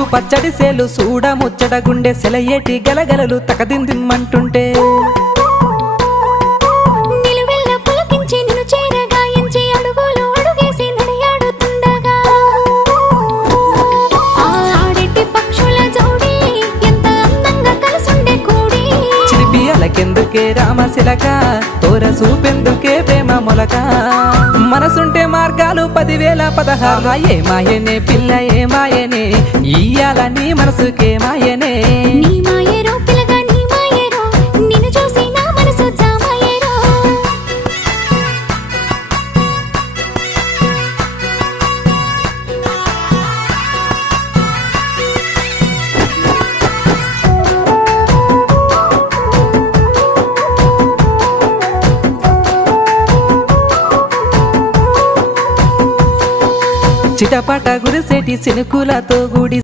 ముద్దు పచ్చడి సేలు సూడ ముచ్చట గుండె సెలయేటి గలగలలు తకదిందిమ్మంటుంటే. అలకెందుకే రామశిలక తోర సూపెందుకే ప్రేమ మొలక. మనసుంటే మార్గాలు పదివేల పదహారు. ఏ మాయనే పిల్ల ఏ మాయనే నీ మనసుకే మాయనే. నీ మాయేరో పిల్లగా నీ మాయేరో నిన్ను చూసి నా మనసు జామాయేరో. చిటపట గురిసేటి సినుకులతో గుడి